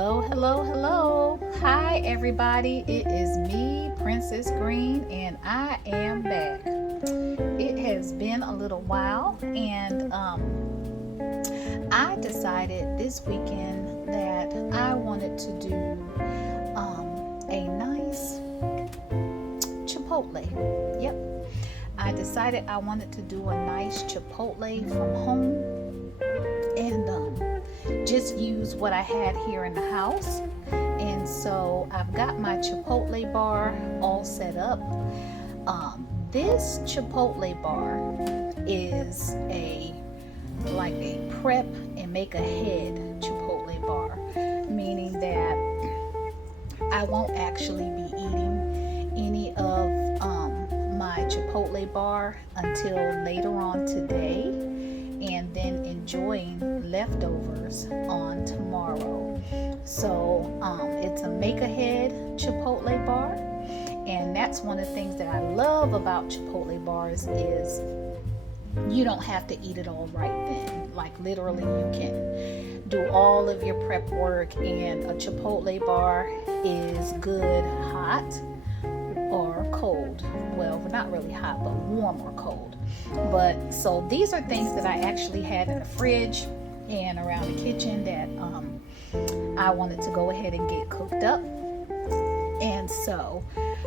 Hello, hello, hello. Hi, everybody. It is me, Princess Green, and I am back. It has been a little while, and I decided this weekend that I wanted to do a nice Chipotle. Yep. I decided I wanted to do a nice Chipotle from home and just use what I had here in the house. And so I've got my Chipotle bar all set up. This Chipotle bar is like a prep and make ahead Chipotle bar, meaning that I won't actually be eating any of my Chipotle bar until later on today, and then enjoying leftovers on tomorrow. So it's a make ahead Chipotle bar, and that's one of the things that I love about Chipotle bars is you don't have to eat it all right then. Like literally you can do all of your prep work, and a Chipotle bar is good hot or cold. Well, not really hot, but warm or cold. But so these are things that I actually had in the fridge and around the kitchen that I wanted to go ahead and get cooked up. And so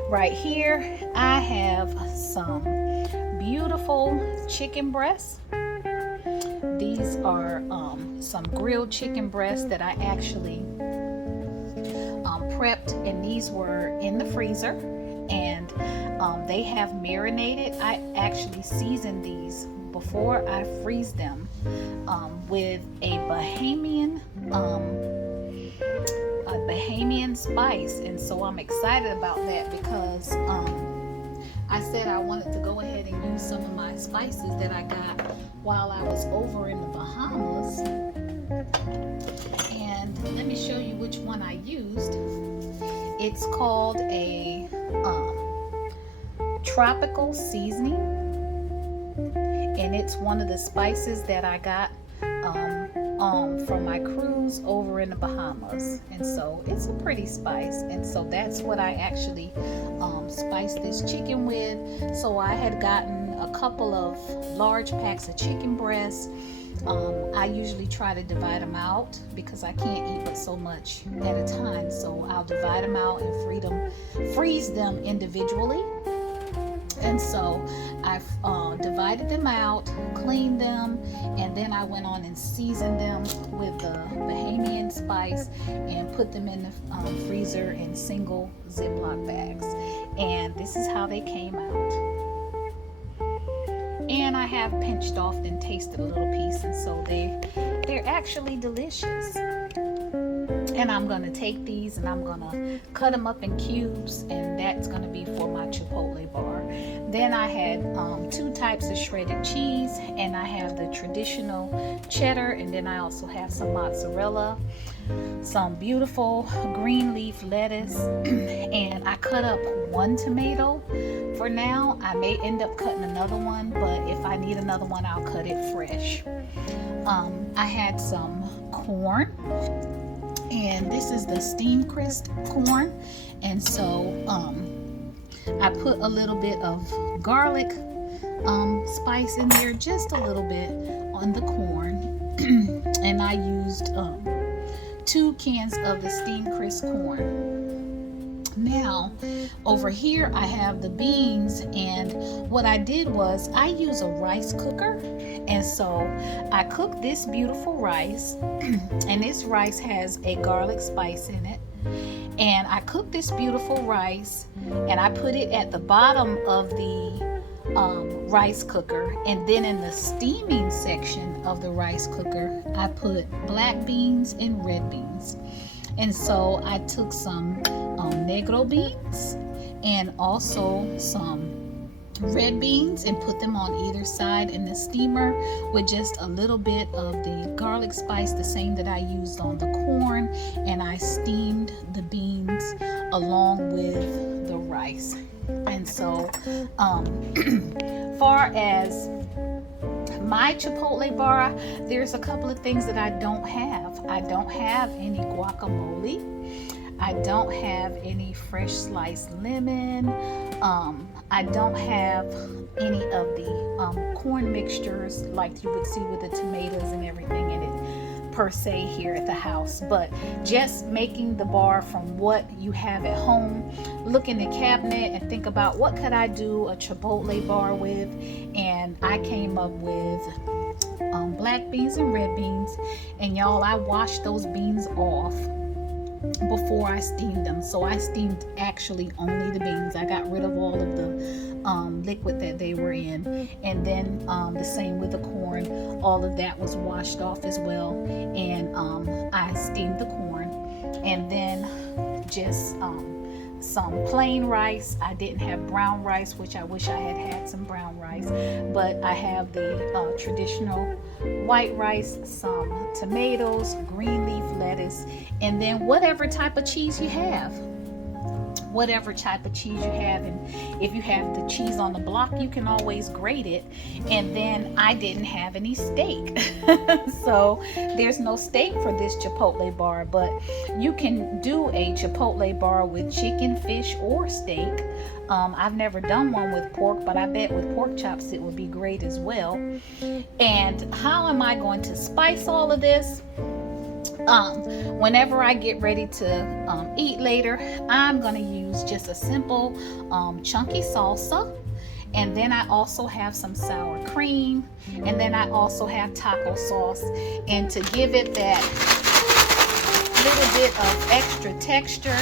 right here I have some beautiful chicken breasts. These are some grilled chicken breasts that I actually prepped, and these were in the freezer, and they have marinated. I actually seasoned these before I freeze them with a Bahamian spice, and so I'm excited about that because I said I wanted to go ahead and use some of my spices that I got while I was over in the Bahamas. And let me show you which one I used. It's called a tropical seasoning, and it's one of the spices that I got from my cruise over in the Bahamas. And so it's a pretty spice, and so that's what I actually spiced this chicken with. So I had gotten a couple of large packs of chicken breasts. I usually try to divide them out because I can't eat but so much at a time, so I'll divide them out and freeze them individually. And so I've divided them out, cleaned them, and then I went on and seasoned them with the Bahamian spice and put them in the freezer in single Ziploc bags. And this is how they came out. And I have pinched off and tasted a little piece, and so they're actually delicious. And I'm going to take these and I'm going to cut them up in cubes, and that's going to be for my Chipotle bar. Then I had 2 types of shredded cheese, and I have the traditional cheddar, and then I also have some mozzarella, some beautiful green leaf lettuce, and I cut up 1 tomato. For now, I may end up cutting another one, but if I need another one, I'll cut it fresh. I had some corn, and this is the steam crisp corn, and so I put a little bit of garlic spice in there, just a little bit on the corn, and I used 2 cans of the steam crisp corn. Now over here I have the beans, and what I did was I use a rice cooker, and so I cooked this beautiful rice, and this rice has a garlic spice in it, and I cooked this beautiful rice and I put it at the bottom of the rice cooker, and then in the steaming section of the rice cooker I put black beans and red beans. And so I took some negro beans and also some red beans and put them on either side in the steamer with just a little bit of the garlic spice, the same that I used on the corn, and I steamed the beans along with the rice. And so far as my Chipotle bar, there's a couple of things that I don't have. I don't have any guacamole. I don't have any fresh sliced lemon. I don't have any of the corn mixtures like you would see with the tomatoes and everything in it per se here at the house. But just making the bar from what you have at home, look in the cabinet and think about what could I do a Chipotle bar with, and I came up with black beans and red beans. And y'all, I washed those beans off before I steamed them. So I steamed actually only the beans. I got rid of all of the liquid that they were in. And then the same with the corn. All of that was washed off as well. And I steamed the corn. And then just some plain rice. I didn't have brown rice, which I wish I had had some brown rice. But I have the traditional white rice, some tomatoes, green leaf lettuce, and then whatever type of cheese you have. Whatever type of cheese you have. And if you have the cheese on the block, you can always grate it. And then I didn't have any steak. So there's no steak for this Chipotle bar, but you can do a Chipotle bar with chicken, fish, or steak. I've never done one with pork, but I bet with pork chops it would be great as well. And how am I going to spice all of this? Whenever I get ready to eat later, I'm going to use just a simple chunky salsa. And then I also have some sour cream. And then I also have taco sauce. And to give it that little bit of extra texture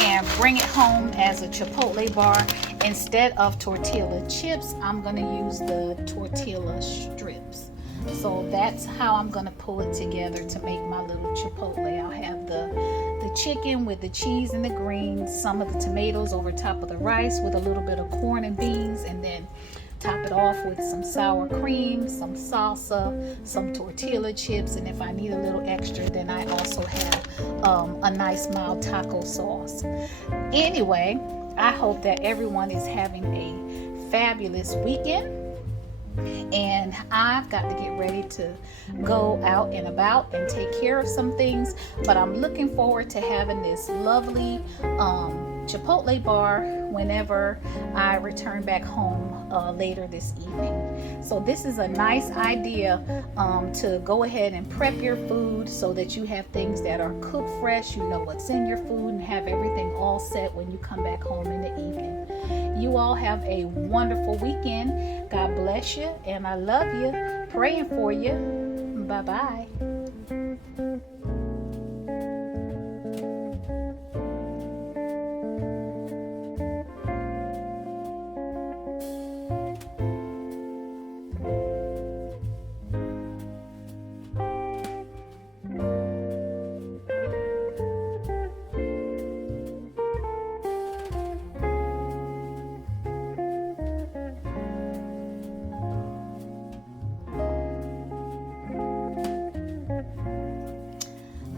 and bring it home as a Chipotle bar, instead of tortilla chips, I'm going to use the tortilla strips. So that's how I'm going to pull it together to make my little Chipotle. I'll have the chicken with the cheese and the greens, some of the tomatoes over top of the rice with a little bit of corn and beans, and then top it off with some sour cream, some salsa, some tortilla chips, and if I need a little extra, then I also have a nice mild taco sauce. Anyway, I hope that everyone is having a fabulous weekend. And I've got to get ready to go out and about and take care of some things, but I'm looking forward to having this lovely Chipotle bar whenever I return back home later this evening. So this is a nice idea to go ahead and prep your food so that you have things that are cooked fresh, you know what's in your food, and have everything all set when you come back home in the evening. You all have a wonderful weekend. God bless you, and I love you. Praying for you. Bye-bye.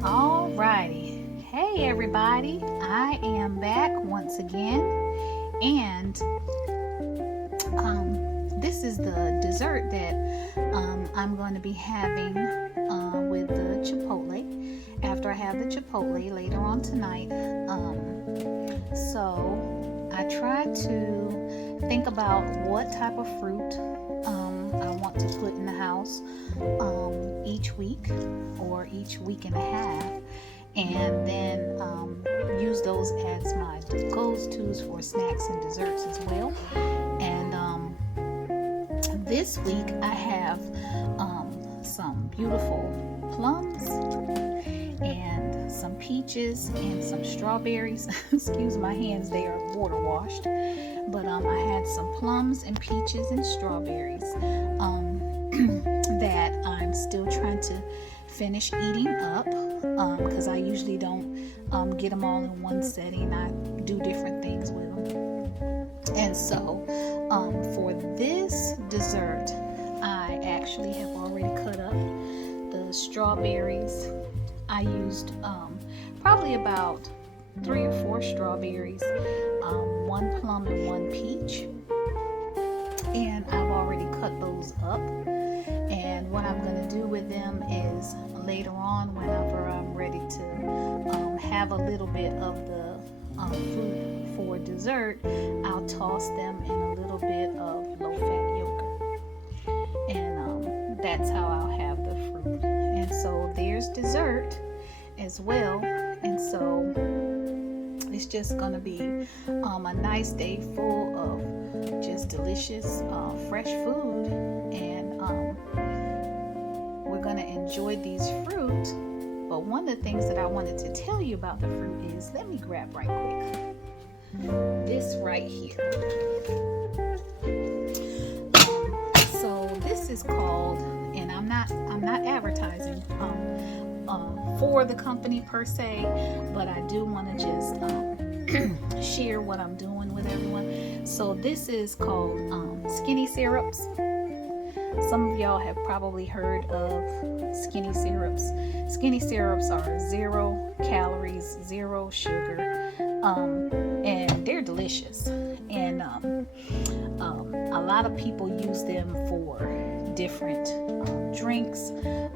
Alrighty, hey everybody, I am back once again, and this is the dessert that I'm going to be having with the Chipotle after I have the Chipotle later on tonight. So I try to think about what type of fruit I want to put in the house each week or each week and a half, and then use those as my go-tos for snacks and desserts as well. And this week I have some beautiful plums and some peaches and some strawberries. Excuse my hands, they are water washed. But I had some plums and peaches and strawberries that I'm still trying to finish eating up because I usually don't get them all in one setting. I do different things with them. And so for this dessert, I actually have already cut up the strawberries. I used probably about 3 or 4 strawberries, 1 plum and 1 peach, and I've already cut those up. them is later on, whenever I'm ready to have a little bit of the fruit for dessert, I'll toss them in a little bit of low-fat yogurt, and that's how I'll have the fruit. And so there's dessert as well, and so it's just going to be a nice day full of just delicious fresh food, and we're going to enjoy these fruit. But one of the things that I wanted to tell you about the fruit is, let me grab right quick this right here. So this is called, and I'm not advertising for the company per se, but I do want to just share what I'm doing with everyone. So this is called skinny syrups. Some of y'all have probably heard of skinny syrups. Skinny syrups are 0 calories, 0 sugar, and they're delicious. And a lot of people use them for different drinks,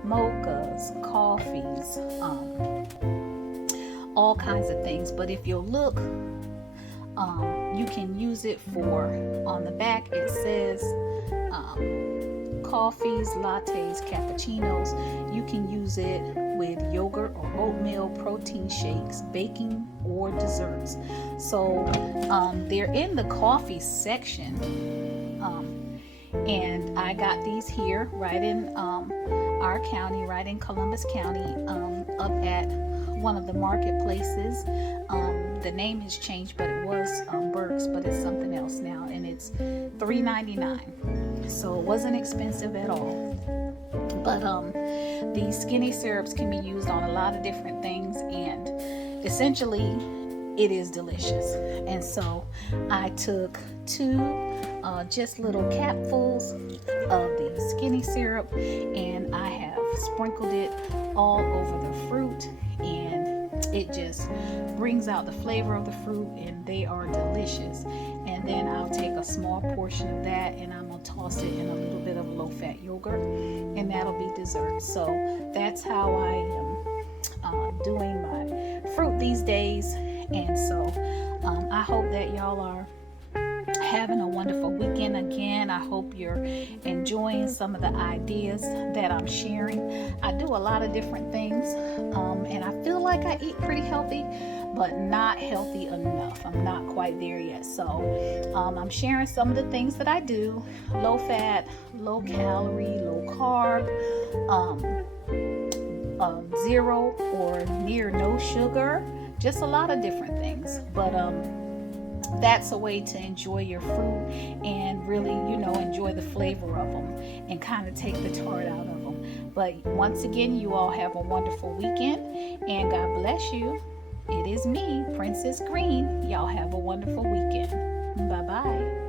mochas, coffees, all kinds of things. But if you'll look, you can use it for, on the back it says coffees, lattes, cappuccinos. You can use it with yogurt or oatmeal, protein shakes, baking, or desserts. So they're in the coffee section, and I got these here right in our county, right in Columbus County, up at one of the marketplaces. The name has changed, but it was Burke's, but it's something else now, and it's $3.99. So it wasn't expensive at all. But these skinny syrups can be used on a lot of different things, and essentially it is delicious. And so I took 2 just little capfuls of the skinny syrup, and I have sprinkled it all over the fruit, and it just brings out the flavor of the fruit, and they are delicious. And then I'll take a small portion of that, and I'm gonna toss it in a little bit of low-fat yogurt, and that'll be dessert. So that's how I am doing my fruit these days. And so I hope that y'all are having a wonderful weekend. Again, I hope you're enjoying some of the ideas that I'm sharing. I do a lot of different things, and I feel like I eat pretty healthy, but not healthy enough. I'm not quite there yet. So I'm sharing some of the things that I do: low fat, low calorie, low carb, 0 or near no sugar, just a lot of different things. But that's a way to enjoy your fruit and really, enjoy the flavor of them and kind of take the tart out of them. But once again, you all have a wonderful weekend, and God bless you. It is me, Princess Green. Y'all have a wonderful weekend. Bye-bye.